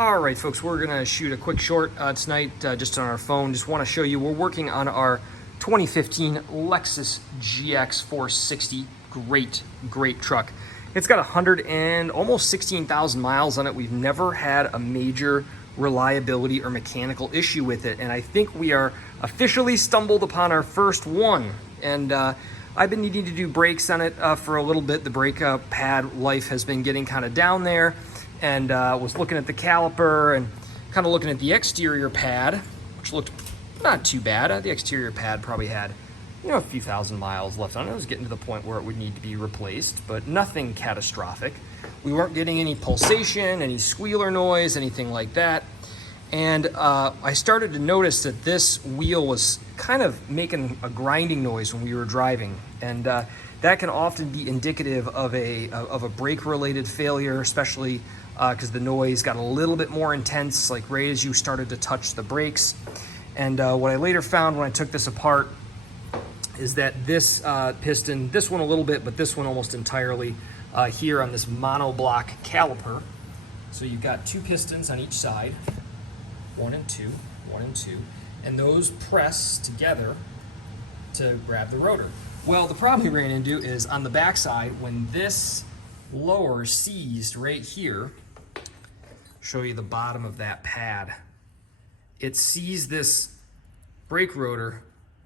All right, folks, we're gonna shoot a quick short tonight just on our phone. Just wanna show you, we're working on our 2015 Lexus GX460. Great truck. It's got 100 and almost 16,000 miles on it. We've never had a major reliability or mechanical issue with it. And I think we are officially stumbled upon our first one. And I've been needing to do brakes on it for a little bit. The brake pad life has been getting kind of down there. And was looking at the caliper and kind of looking at the exterior pad, which looked not too bad. The exterior pad probably had, a few thousand miles left on it. It was getting to the point where it would need to be replaced, but nothing catastrophic. We weren't getting any pulsation, any squealer noise, anything like that. And I started to notice that this wheel was kind of making a grinding noise when we were driving. And that can often be indicative of a brake-related failure, especially because the noise got a little bit more intense, like right as you started to touch the brakes. And what I later found when I took this apart is that this piston, this one a little bit, but this one almost entirely here on this monoblock caliper. So you've got two pistons on each side, one and two, and those press together to grab the rotor. Well, the problem we ran into is on the backside, when this lower seized right here, show you the bottom of that pad, it seized this brake rotor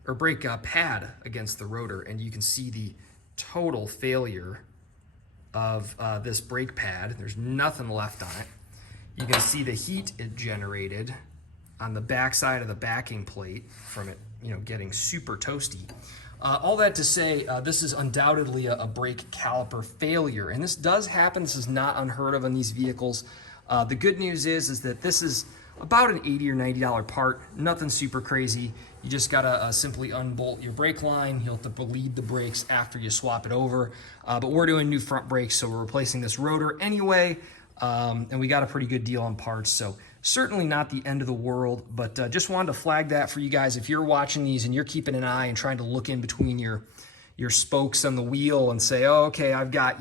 or brake pad against the rotor, and you can see the total failure of this brake pad. There's nothing left on it. You can see the heat it generated on the backside of the backing plate from it, getting super toasty. All that to say, this is undoubtedly a brake caliper failure, and this does happen. This is not unheard of on these vehicles. The good news is that this is about an $80 or $90 part, nothing super crazy. You just gotta simply unbolt your brake line. You'll have to bleed the brakes after you swap it over. But we're doing new front brakes, so we're replacing this rotor anyway, and we got a pretty good deal on parts, so certainly not the end of the world, but just wanted to flag that for you guys. If you're watching these and you're keeping an eye and trying to look in between your spokes on the wheel and say, oh, okay, I got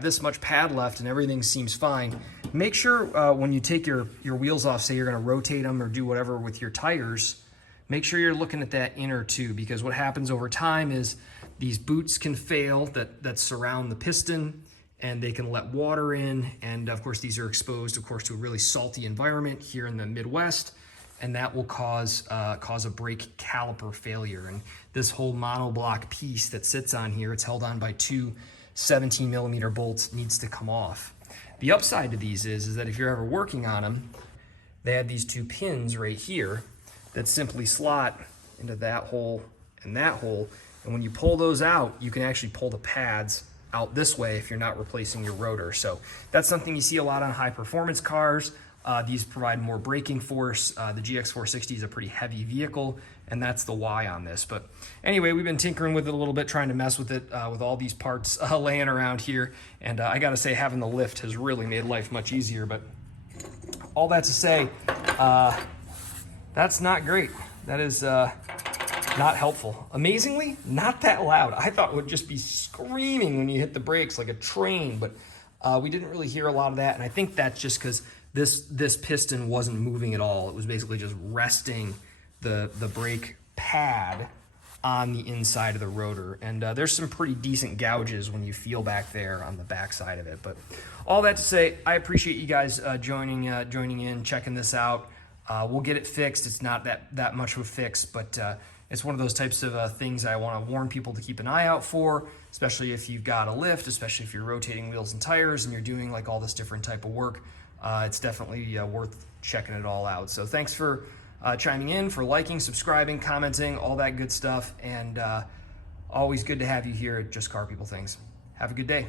this much pad left and everything seems fine. Make sure when you take your wheels off, say you're gonna rotate them or do whatever with your tires, make sure you're looking at that inner tube, because what happens over time is these boots can fail that surround the piston, and they can let water in. And of course, these are exposed, to a really salty environment here in the Midwest, and that will cause a brake caliper failure. And this whole monoblock piece that sits on here, it's held on by two 17mm bolts, needs to come off. The upside to these is that if you're ever working on them, they have these two pins right here that simply slot into that hole and that hole. And when you pull those out, you can actually pull the pads out this way if you're not replacing your rotor. So that's something you see a lot on high performance cars. These provide more braking force. The GX460 is a pretty heavy vehicle, and that's the why on this. But anyway, we've been tinkering with it a little bit, trying to mess with it with all these parts laying around here. And I gotta say, having the lift has really made life much easier. But all that to say, that's not great. That is not helpful. Amazingly, not that loud. I thought it would just be screaming when you hit the brakes like a train, but we didn't really hear a lot of that. And I think that's just because this piston wasn't moving at all. It was basically just resting the brake pad on the inside of the rotor. And there's some pretty decent gouges when you feel back there on the back side of it. But all that to say, I appreciate you guys joining in, checking this out. We'll get it fixed. It's not that much of a fix, but it's one of those types of things I want to warn people to keep an eye out for, especially if you've got a lift, especially if you're rotating wheels and tires and you're doing like all this different type of work. It's definitely worth checking it all out. So thanks for chiming in, for liking, subscribing, commenting, all that good stuff. And always good to have you here at Just Car People Things. Have a good day.